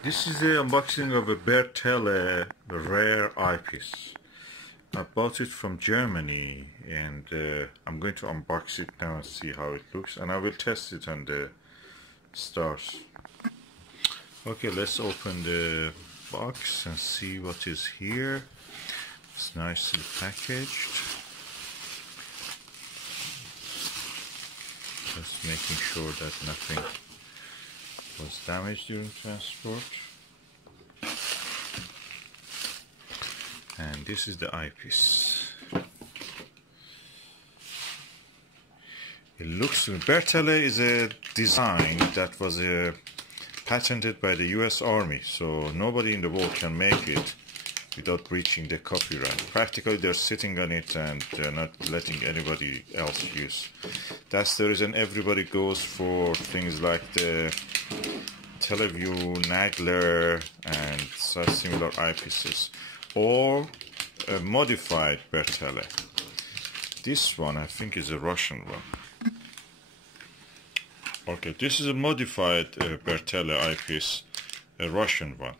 This is the unboxing of a Bertele rare eyepiece. I bought it from Germany and I'm going to unbox it now and see how it looks, and I will test it on the stars. Okay, let's open the box and see what is here. It's nicely packaged. Just making sure that nothing was damaged during transport. And this is the eyepiece. It looks, Bertele is a design that was patented by the US Army, so nobody in the world can make it without breaching the copyright. Practically they're sitting on it and they're not letting anybody else use. That's the reason everybody goes for things like the Teleview, Nagler and such similar eyepieces, or a modified Bertele. This one I think is a Russian one. Okay, this is a modified Bertele eyepiece, a Russian one.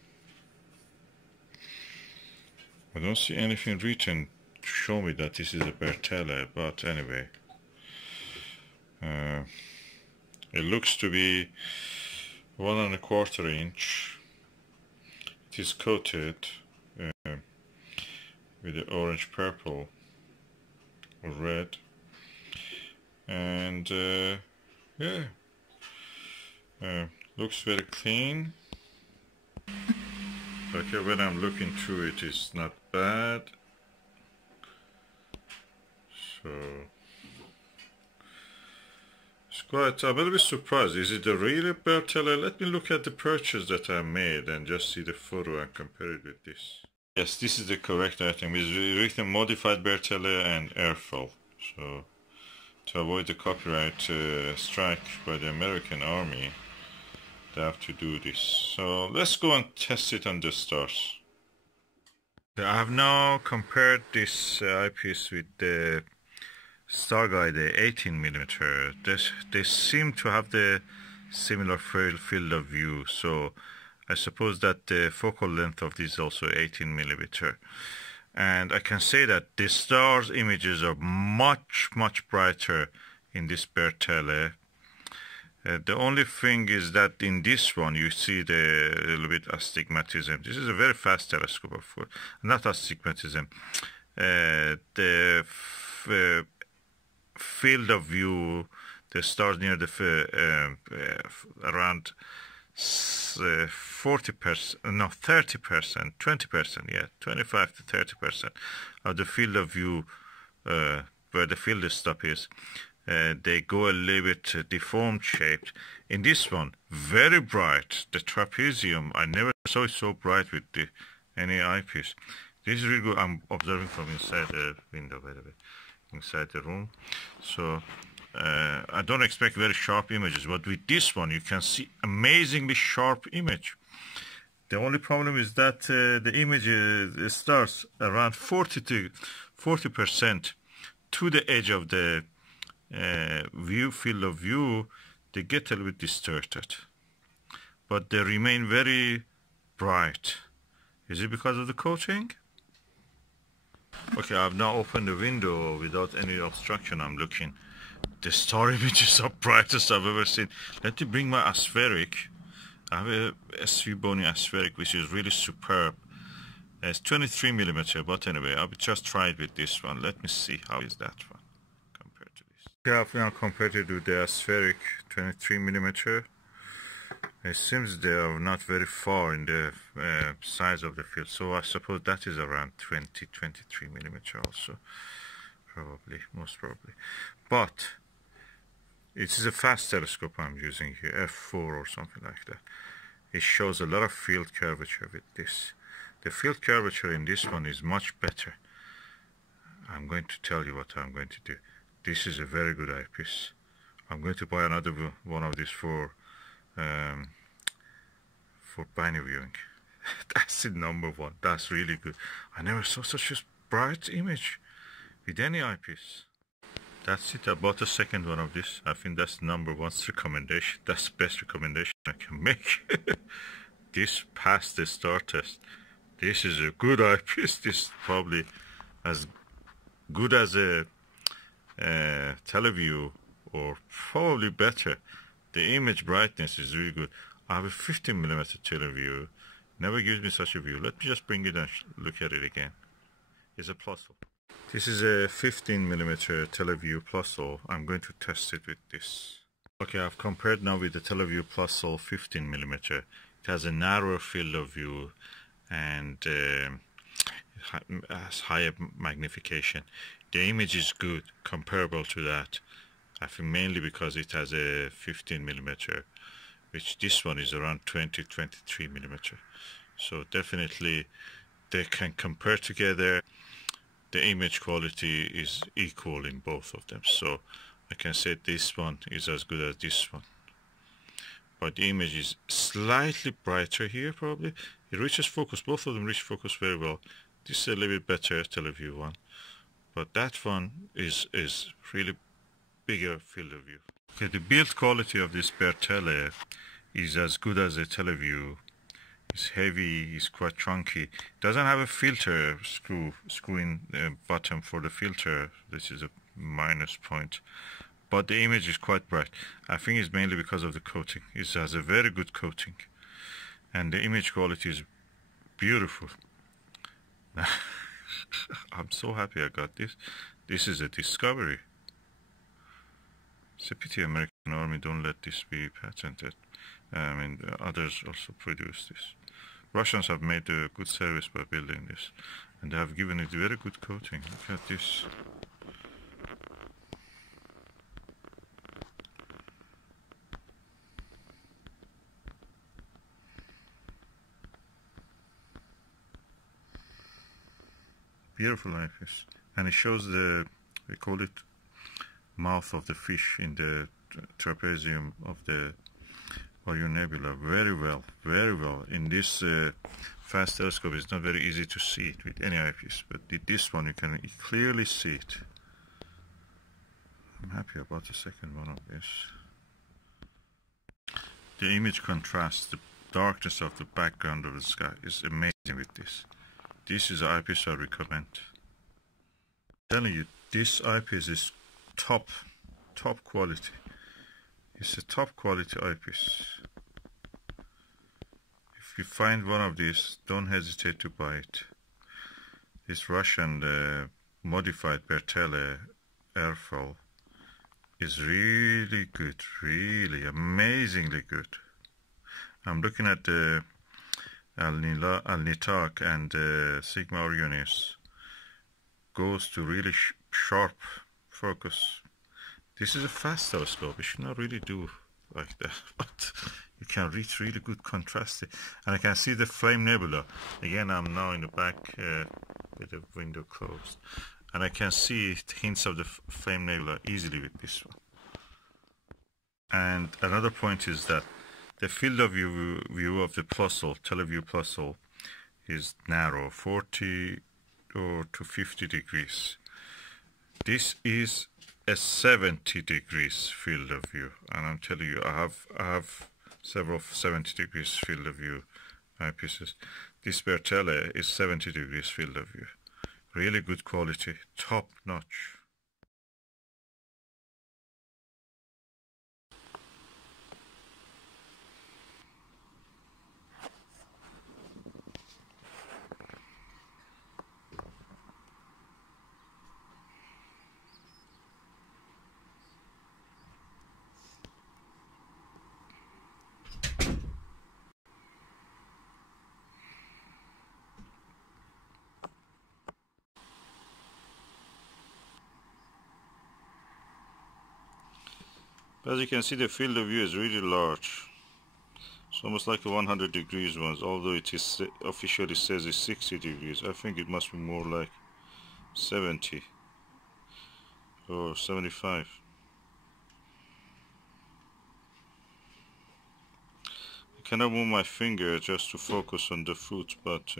I don't see anything written to show me that this is a Bertele, but anyway. It looks to be 1¼ inch. It is coated with the orange, purple, or red, and yeah, looks very clean. Okay, when I'm looking through it, it's not bad. So it's quite, I'm a little bit surprised. Is it a real Bertele? Let me look at the purchase that I made and just see the photo and compare it with this. Yes, this is the correct item. It's written modified Bertele and airfall. So to avoid the copyright strike by the American Army, they have to do this. So let's go and test it on the stars. I have now compared this eyepiece with the Starguide, the 18mm. They seem to have the similar field of view, so I suppose that the focal length of this is also 18mm. And I can say that the stars images are much brighter in this Bertele. The only thing is that in this one you see the little bit astigmatism. This is a very fast telescope, of course. Not astigmatism. The field of view, the stars near the around 40%, no, 30%, 20%, yeah, 25 to 30% of the field of view where the field stop is. They go a little bit deformed shaped. In this one, very bright. The trapezium, I never saw it so bright with any eyepiece. This is really good. I'm observing from inside the window, by the way, inside the room. So I don't expect very sharp images, but with this one you can see amazingly sharp image. The only problem is that the image starts around 40% to the edge of the field of view. They get a little bit distorted, but they remain very bright. Is it because of the coating? Okay, I've now opened the window without any obstruction. I'm looking. The star images are brightest I've ever seen. Let me bring my aspheric. I have a SVBony aspheric, which is really superb. It's 23mm, but anyway, I'll just try it with this one. Let me see how is that one compared to this. Yeah, I've now compared it with the aspheric 23mm. It seems they are not very far in the size of the field, so I suppose that is around 23mm also, probably, most probably. But it is a fast telescope I'm using here, f4 or something like that. It shows a lot of field curvature with this. The field curvature in this one is much better. I'm going to tell you what I'm going to do. This is a very good eyepiece. I'm going to buy another one of these for binoviewing. That's the #1. That's really good. I never saw such a bright image with any eyepiece. That's it. I bought a second one of this. I think that's #1 recommendation. That's the best recommendation I can make. this passed the star test. This is a good eyepiece. This is probably as good as a teleview, or probably better. The image brightness is really good. I have a 15mm teleview. Never gives me such a view. Let me just bring it and look at it again. It's a Pluso. This is a 15mm teleview Pluso. I'm going to test it with this. Okay, I've compared now with the teleview Pluso 15mm. It has a narrower field of view and has higher magnification. The image is good, comparable to that. I think mainly because it has a 15mm, which this one is around 20-23mm. So definitely they can compare together. The image quality is equal in both of them. So I can say this one is as good as this one. But the image is slightly brighter here probably. It reaches focus. Both of them reach focus very well. This is a little bit better teleview one. But that one is really bigger field of view. Okay, the build quality of this Bertele is as good as a teleview. It's heavy, it's quite chunky. It doesn't have a filter screw in the bottom for the filter. This is a minus point. But the image is quite bright. I think it's mainly because of the coating. It has a very good coating. And the image quality is beautiful. I'm so happy I got this. This is a discovery. It's a pity American Army don't let this be patented. I mean, others also produce this. Russians have made a good service by building this, and they have given it very good coating. Look at this. Beautiful eyepiece, and it shows the, we call it mouth of the fish in the trapezium of the Orion Nebula. Very well, very well. In this fast telescope, it's not very easy to see it with any eyepiece, but with this one you can clearly see it. I'm happy about the second one of this. The image contrast, the darkness of the background of the sky is amazing with this. This is an eyepiece I recommend. I'm telling you, this eyepiece is top quality. It's a top quality eyepiece. If you find one of these, don't hesitate to buy it. This Russian modified Bertele airfoil is really good, really amazingly good. I'm looking at the Al-Nitak and Sigma Orionis. Goes to really sharp focus. This is a fast telescope. It should not really do like that, but you can reach really good contrast. And I can see the flame nebula. Again, I'm now in the back with the window closed, and I can see hints of the flame nebula easily with this one. And another point is that the field of view of the Pluso, teleview Pluso, is narrow, 40 or to 50 degrees. This is a 70 degrees field of view, and I'm telling you, I have several 70 degrees field of view eyepieces. This Bertele is 70 degrees field of view. Really good quality, top notch. As you can see, the field of view is really large. It's almost like a 100 degrees one, although it is officially says it's 60 degrees. I think it must be more like 70 or 75. I cannot move my finger just to focus on the foot, but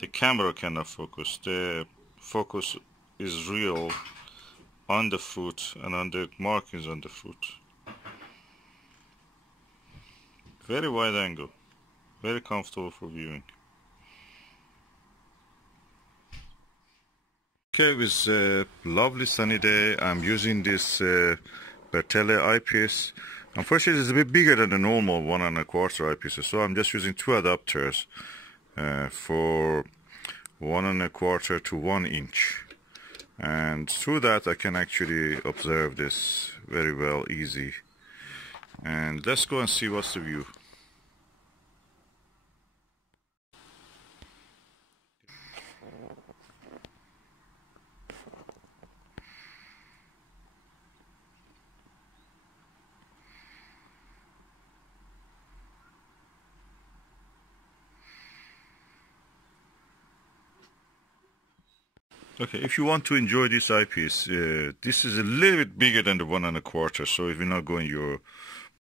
the camera cannot focus. The focus is real on the foot and on the markings on the foot. Very wide angle, Very comfortable for viewing. Okay, with a lovely sunny day, I'm using this Bertele eyepiece. Unfortunately, it's a bit bigger than the normal 1 1/4 eyepiece, so I'm just using 2 adapters for 1 1/4 to 1 inch. And through that, I can actually observe this very well, easy. And let's go and see what's the view. Okay, if you want to enjoy this eyepiece, this is a little bit bigger than the 1 1/4, so if you're not going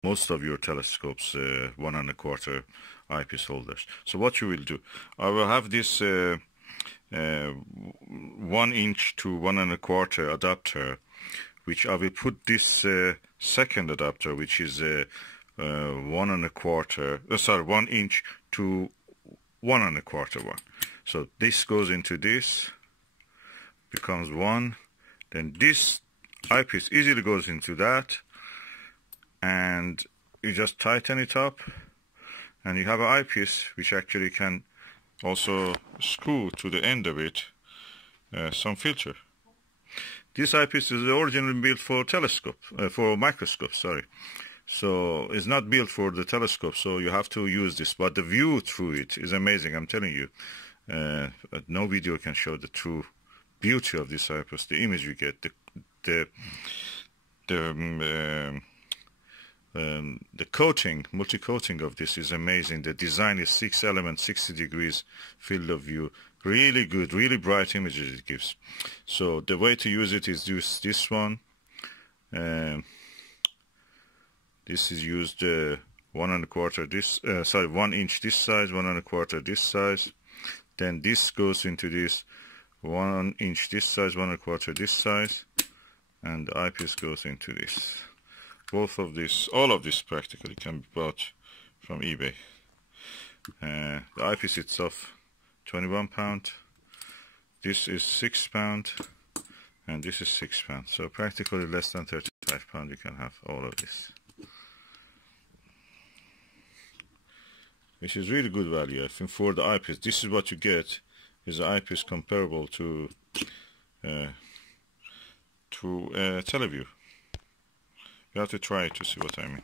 most of your telescopes 1 1/4 eyepiece holders. So what you will do, I will have this 1 inch to 1 1/4 adapter, which I will put this second adapter, which is 1 inch to 1 1/4 one. So this goes into this, becomes 1, then this eyepiece easily goes into that, and you just tighten it up, and you have an eyepiece which actually can also screw to the end of it some filter. This eyepiece is originally built for microscope, sorry. So it's not built for the telescope, so you have to use this, but the view through it is amazing, I'm telling you. No video can show the true beauty of this eyepiece, the image you get, the coating, multi-coating of this is amazing. The design is 6 elements, 60 degrees field of view, really good, really bright images it gives. So the way to use it is use this one. This is used 1 1/4 this, 1 inch this size, 1 1/4 this size. Then this goes into this 1 inch this size, 1 1/4 this size, and the eyepiece goes into this. Both of this, all of this practically can be bought from eBay. The eyepiece itself, £21. This is £6, and this is £6. So practically less than £35 you can have all of this, which is really good value. I think for the eyepiece, this is what you get. Is an eyepiece comparable to Teleview. You have to try it to see what I mean.